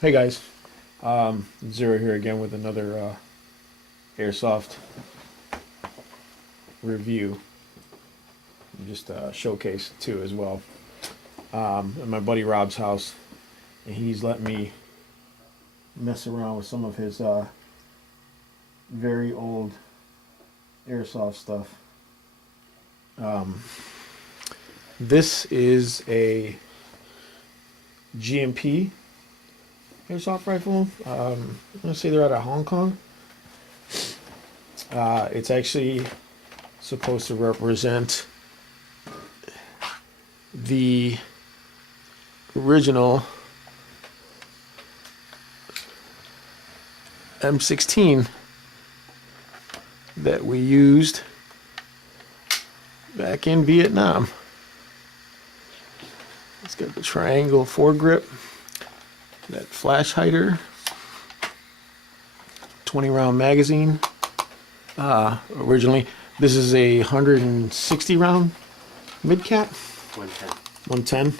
Hey guys, Zero here again with another Airsoft review. Just showcase too as well. At my buddy Rob's house, and he's let me mess around with some of his very old Airsoft stuff. This is a G&P Airsoft rifle. I'm gonna say they're out of Hong Kong. It's actually supposed to represent the original M16 that we used back in Vietnam. It's got the triangle foregrip, that flash hider, 20 round magazine. Originally, this is a 160 round mid cap. 110. 110.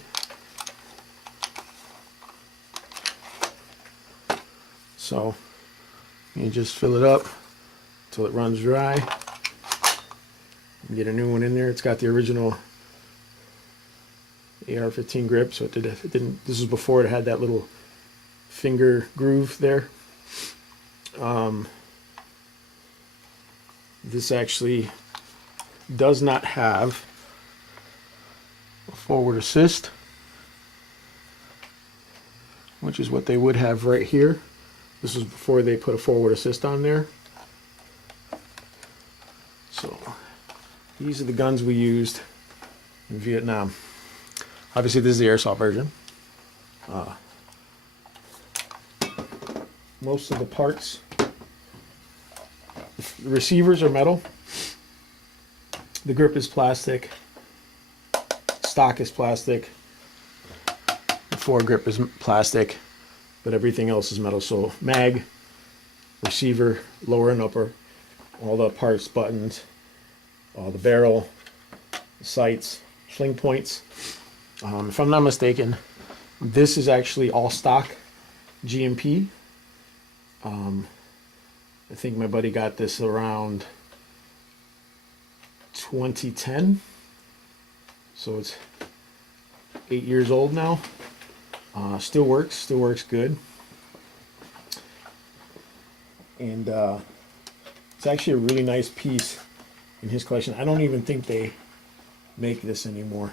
So you just fill it up till it runs dry. Get a new one in there. It's got the original AR-15 grip, so it didn't. This was before it had that little finger groove there. This actually does not have a forward assist, which is what they would have right here. This was before they put a forward assist on there. So these are the guns we used in Vietnam. Obviously this is the airsoft version. Most of the parts, the receivers are metal, the grip is plastic, stock is plastic, the foregrip is plastic, but everything else is metal. So mag, receiver, lower and upper, all the parts, buttons, the barrel, the sights, sling points. If I'm not mistaken, this is actually all stock G&P. I think my buddy got this around 2010, so it's 8 years old now. Still works good, and it's actually a really nice piece in his collection. I don't even think they make this anymore,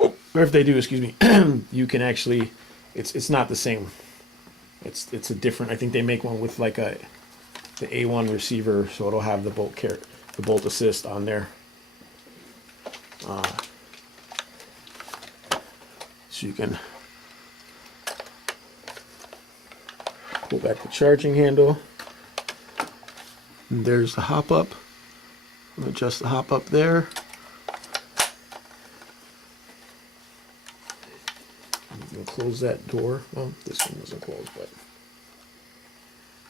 or if they do, excuse me, you can actually, it's not the same. It's a different. I think they make one with like the A1 receiver, so it'll have the bolt assist on there. So you can pull back the charging handle. And there's the hop up. Adjust the hop up there. You can close that door. Well, this one doesn't close, but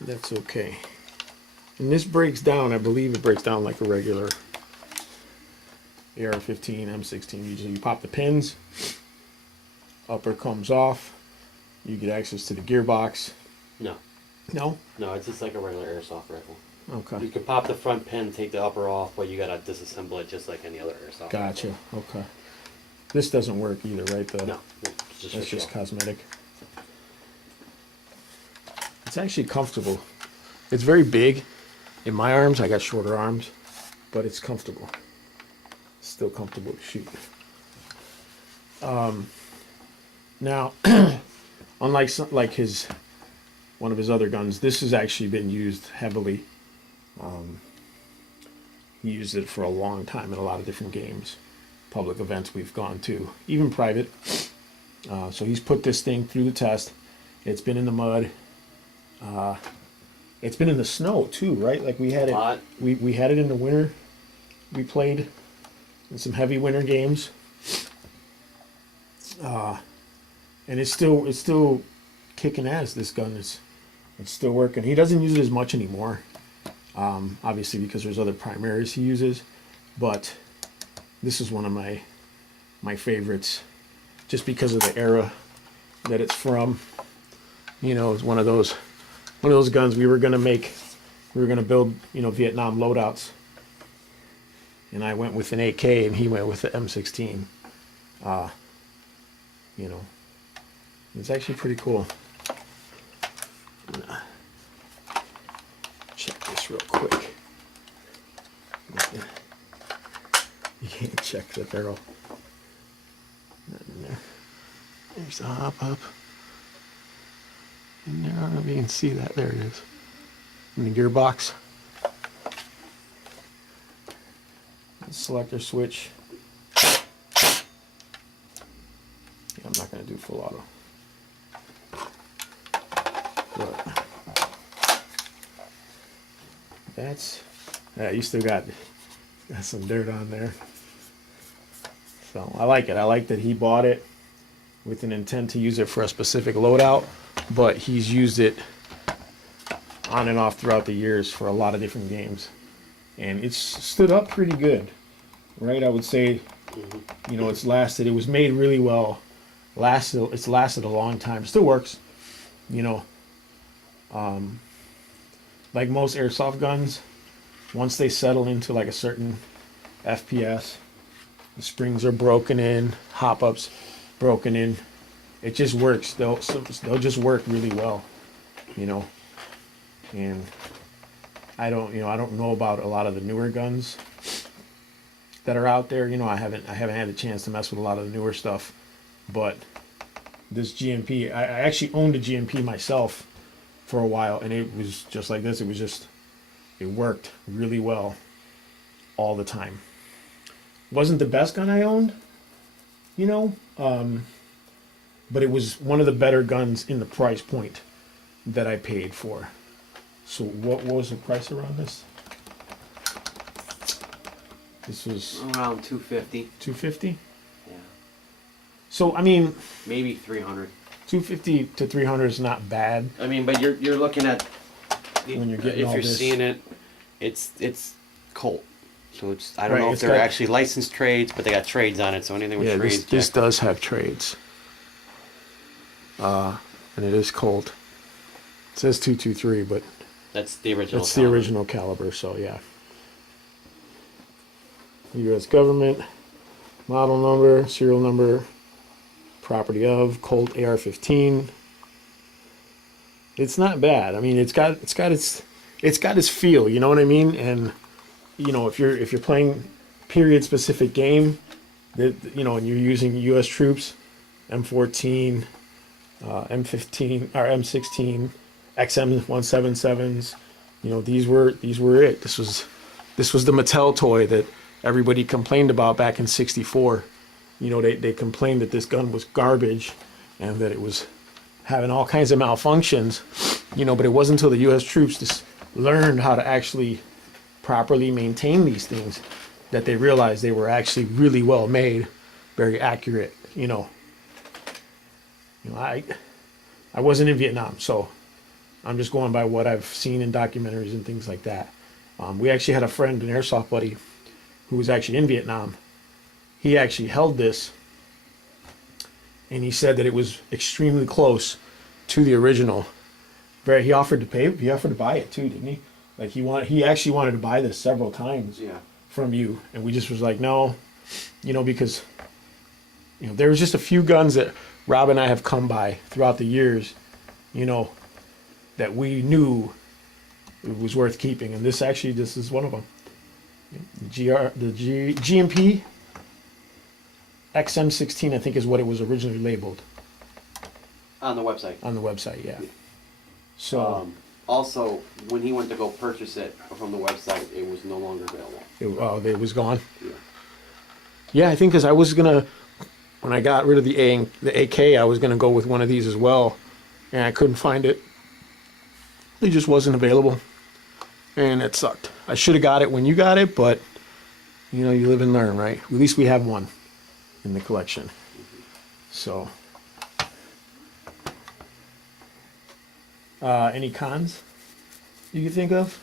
that's okay. And this breaks down, I believe it breaks down like a regular AR-15, M16. Usually you pop the pins, upper comes off, you get access to the gearbox. No. No? No, it's just like a regular airsoft rifle. Okay. You could pop the front pin, take the upper off, but you gotta disassemble it just like any other airsoft Gotcha. rifle. Okay. This doesn't work either, right? No. It's just That's just show. cosmetic. It's actually comfortable. It's very big. In my arms, I got shorter arms, but it's comfortable. It's still comfortable to shoot. Now, unlike one of his other guns, this has actually been used heavily. He used it for a long time in a lot of different games, public events we've gone to, even private. So he's put this thing through the test. It's been in the mud. It's been in the snow too, right? Like we had it. We had it in the winter. We played in some heavy winter games. And it's still kicking ass. This gun it's still working. He doesn't use it as much anymore, obviously because there's other primaries he uses, but this is one of my favorites, just because of the era that it's from. You know, it's one of those guns we were gonna make. We were gonna build, you know, Vietnam loadouts, and I went with an AK, and he went with the M16. You know, it's actually pretty cool. Check this real quick. You can't check the barrel. Nothing there. There's the hop up. And there, I don't know if you can see that. There it is. In the gearbox. Selector switch. Yeah, I'm not going to do full auto. But that's, yeah, you still got some dirt on there. So I like it. I like that he bought it with an intent to use it for a specific loadout, but he's used it on and off throughout the years for a lot of different games. And it's stood up pretty good, right? I would say, you know, it's lasted. It was made really well. It's lasted a long time. It still works, you know. Like most airsoft guns, once they settle into like a certain FPS, the springs are broken in, hop-ups broken in. It just works. They'll just work really well, you know. And I don't know about a lot of the newer guns that are out there. You know, I haven't had a chance to mess with a lot of the newer stuff, but this G&P, I actually owned a G&P myself for a while, and it was just like this. It worked really well all the time. Wasn't the best gun I owned, you know, but it was one of the better guns in the price point that I paid for. So what was the price around this? This was around 250. 250. Yeah. So I mean, maybe 300. 250 to 300 is not bad. I mean, but you're looking at when you're getting if all you're this. seeing it, it's Colt. So it's I don't Right, know if it's they're got- actually licensed trades, but they got trades on it. So anything with Yeah, trades. this Jack- does have trades. And it is Colt. It says 223, but that's the original. that's the caliber. original caliber. So yeah. U.S. government, model number, serial number, property of Colt AR-15. It's not bad. I mean, it's got its feel. You know what I mean? And you know, if you're playing period specific game, that you know, and you're using U.S. troops, M14, M15 or M16, XM177s, you know, these were it. This was the Mattel toy that everybody complained about back in '64. You know, they complained that this gun was garbage and that it was having all kinds of malfunctions, you know, but it wasn't until the U.S. troops just learned how to actually properly maintain these things that they realized they were actually really well made, very accurate, you know. I wasn't in Vietnam, so I'm just going by what I've seen in documentaries and things like that. We actually had a friend, an airsoft buddy, who was actually in Vietnam. He actually held this, and he said that it was extremely close to the original. He offered to buy it too, didn't he? Like he actually wanted to buy this several times from you, and we just was like, no, you know, because you know there was just a few guns that Rob and I have come by throughout the years, you know, that we knew it was worth keeping, and this is one of them. G&P XM16, I think, is what it was originally labeled on the website. on the website. Yeah. So Also, when he went to go purchase it from the website, it was no longer available. it was gone. Yeah. Yeah, I think because I was gonna, when I got rid of the AK, I was gonna go with one of these as well, and I couldn't find it. It just wasn't available, and it sucked. I should have got it when you got it, but you know, you live and learn, right? At least we have one in the collection. So, any cons you can think of?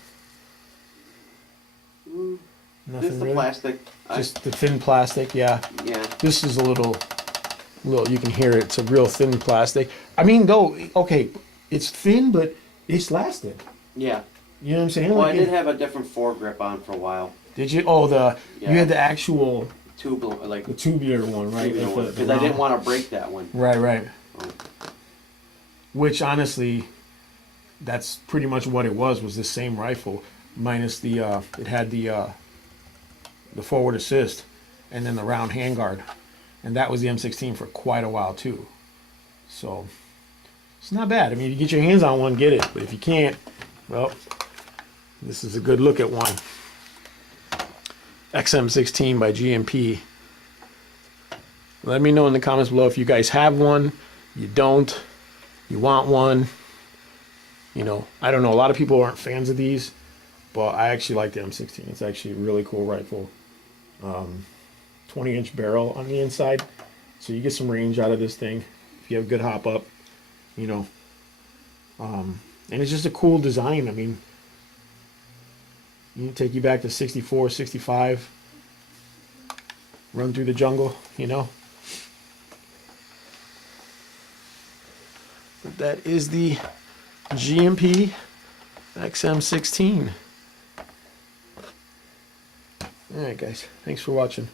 Just the plastic. Just the thin plastic, yeah. Yeah. This is a little Little, you can hear it. It's a real thin plastic. I mean, though, okay, it's thin, but it's lasted. Yeah. You know what I'm saying? Well, Like I did have a different foregrip on for a while. Did you? Oh, Yeah. you had the actual Like the tubular one, right? because I didn't want to break that one. Right, right. Oh. Which honestly, that's pretty much what it was the same rifle, minus the it had the forward assist, and then the round handguard, and that was the M16 for quite a while too. So it's not bad. I mean, if you get your hands on one, get it. But if you can't, well, this is a good look at one. XM16 by G&P. Let me know in the comments below if you guys have one, you don't, you want one. You know, I don't know. A lot of people aren't fans of these, but I actually like the M16. It's actually a really cool rifle. 20-inch barrel on the inside, so you get some range out of this thing if you have good hop up. You know, and it's just a cool design. I mean, you take you back to 64, 65, run through the jungle, you know. But that is the G&P XM16. Alright guys, thanks for watching.